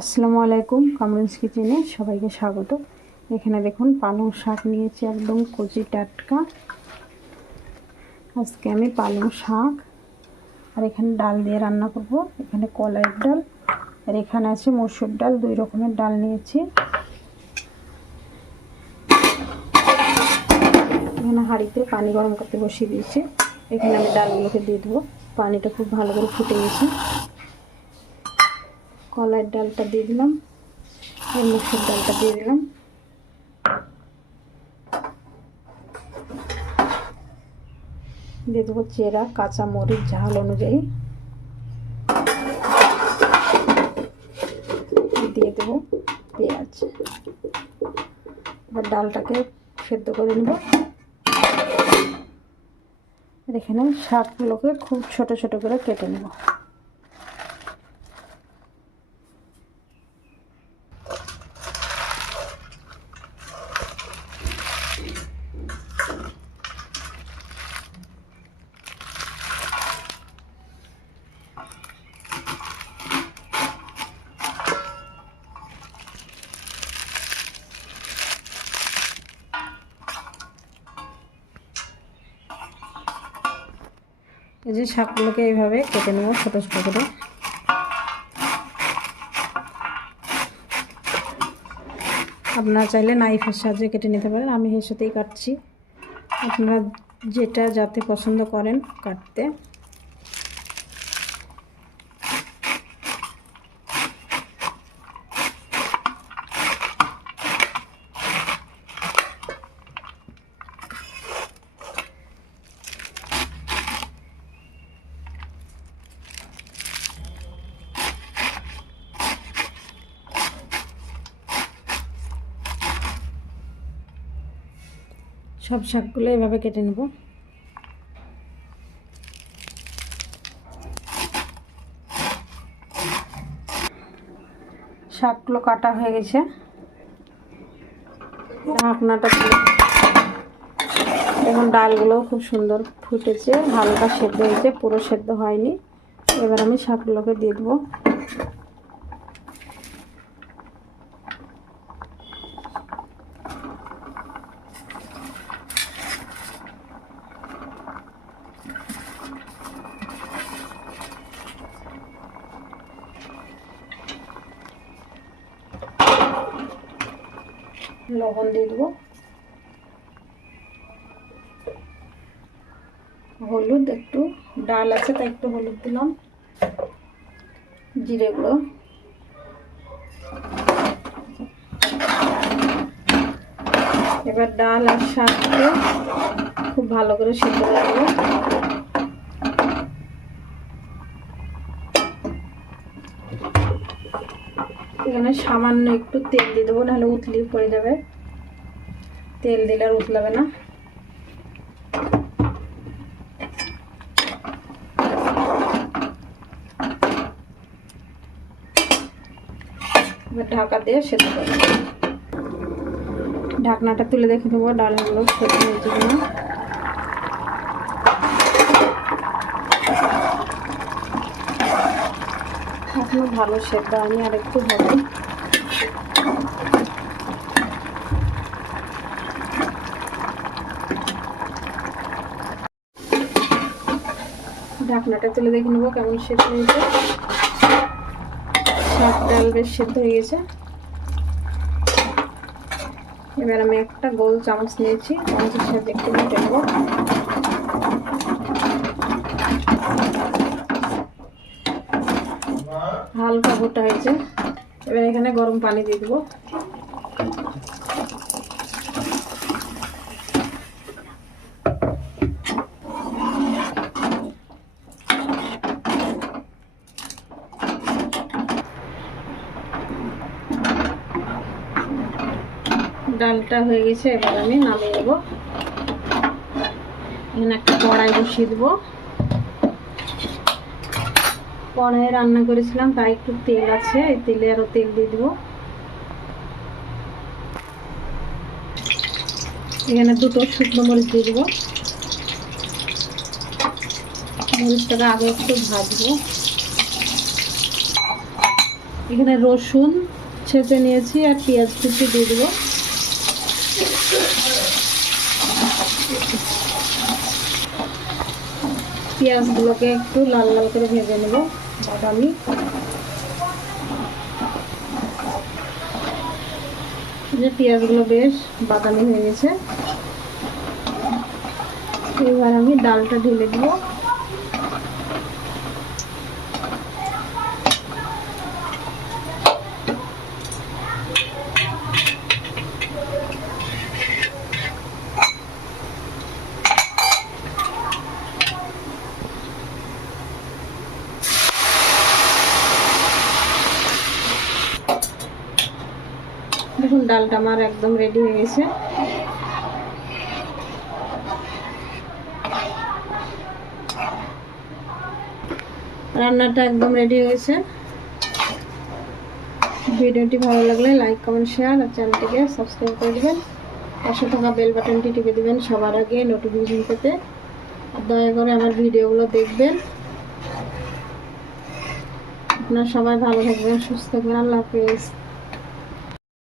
আসসালামু আলাইকুম কামরুন্স কিচেনে সবাইকে স্বাগত। এখানে দেখুন, পালং শাক নিয়েছি একদম কচি টাটকা। আজকে আমি পালং শাক আর এখানে ডাল দিয়ে রান্না করব। এখানে কলাইয়ের ডাল আর এখানে আছে মসুর ডাল, দুই রকমের ডাল নিয়েছি। এখানে হাঁড়িতে পানি গরম করতে বসিয়ে দিয়েছি। এখানে আমি ডালগুলোকে দিয়ে দেবো। পানিটা খুব ভালো করে ফুটে গেছে। কলার ডালটা দিয়ে দিলাম মুসুর ডালটা দিয়ে দিলাম। দিয়ে দেবো চেরা, কাঁচা মরিচ, ঝাল অনুযায়ী। দিয়ে দেবো পেঁয়াজ। এবার ডালটাকে সেদ্ধ করে নেব। এখানে শাকগুলোকে খুব ছোট ছোট করে কেটে নেব। এই যে শাকগুলোকে এইভাবে কেটে নেব ছোটো ছোটো করে। আপনারা চাইলে নাইফের সাহায্যে কেটে নিতে পারেন, আমি হেসেতেই কাটছি। আপনারা যেটা যাতে পছন্দ করেন কাটতে। সব শাকগুলো এভাবে কেটে নেব। শাকগুলো কাটা হয়ে গেছে। ঢাকনাটা এখন ডালগুলোও খুব সুন্দর ফুটেছে, হালকা সেদ্ধ হয়েছে, পুরো সেদ্ধ হয়নি। এবার আমি শাকগুলোকে দিয়ে দেবো। লবণ দিয়ে দেবো। হলুদ, একটু ডাল আছে তাই একটু হলুদ দিলাম। জিরে গুঁড়ো। এবার ডাল আর শাককে খুব ভালো করে সিদ্ধ রাখব এখানে সামান্য একটু তেল দিয়ে দেবো, নাহলে উতলি পড়ে যাবে। তেল দিলে আর উতলাবে না। ঢাকা দিয়ে সেদ্ধ ঢাকনাটা তুলে দেখে নেব ডালগুলো সেদ্ধ হয়েছে কিনা। এখনও ভালো সেদ্ধ আমি আর একটু হবে ঢাকনাটা তুলে দেখে নেব কেমন সেদ্ধ হয়েছে। শাক ডাল বেশ সেদ্ধ হয়ে গেছে। এবার আমি একটা গোল চামচ নিয়েছি, চামচের সাথে একটু মেটে নেব হালকা ভুট্টা হয়েছে। এবার এখানে গরম পানি দিয়ে দেবো। ডালটা হয়ে গেছে, এবার আমি নামিয়ে দেবো এখানে একটা কড়াই বসিয়ে দেবো। কড়াইয়ে রান্না করেছিলাম, তাই একটু তেল আছে, এই তেলে আরও তেল দিয়ে দেবো। এখানে দুটো শুকনো মরিচ দিয়ে দেবো। মরিচটাকে আগে একটু ভাজবো। এখানে রসুন ছেঁচে নিয়েছি আর পেঁয়াজ কুচি দিয়ে দেবো। পেঁয়াজগুলোকে একটু লাল লাল করে ভেজে নেব। বাদামি যে পেঁয়াজগুলো বেশ বাদামি হয়ে গেছে। এবার আমি ডালটা ঢেলে দিব। দেখুন, ডালটা আমার একদম রেডি হয়ে গেছে। রান্নাটা একদম রেডি হয়ে গেছে। ভিডিওটি ভালো লাগলে লাইক কমেন্ট শেয়ার আর চ্যানেলটিকে সাবস্ক্রাইব করে দেবেন। পাশে থাকা বেল বাটনটি টিপে দেবেন সবার আগে নোটিফিকেশন পেতে। দয়া করে আমার ভিডিওগুলো দেখবেন। আপনারা সবাই ভালো থাকবেন, সুস্থ থাকবেন। আল্লাহ হাফিজ।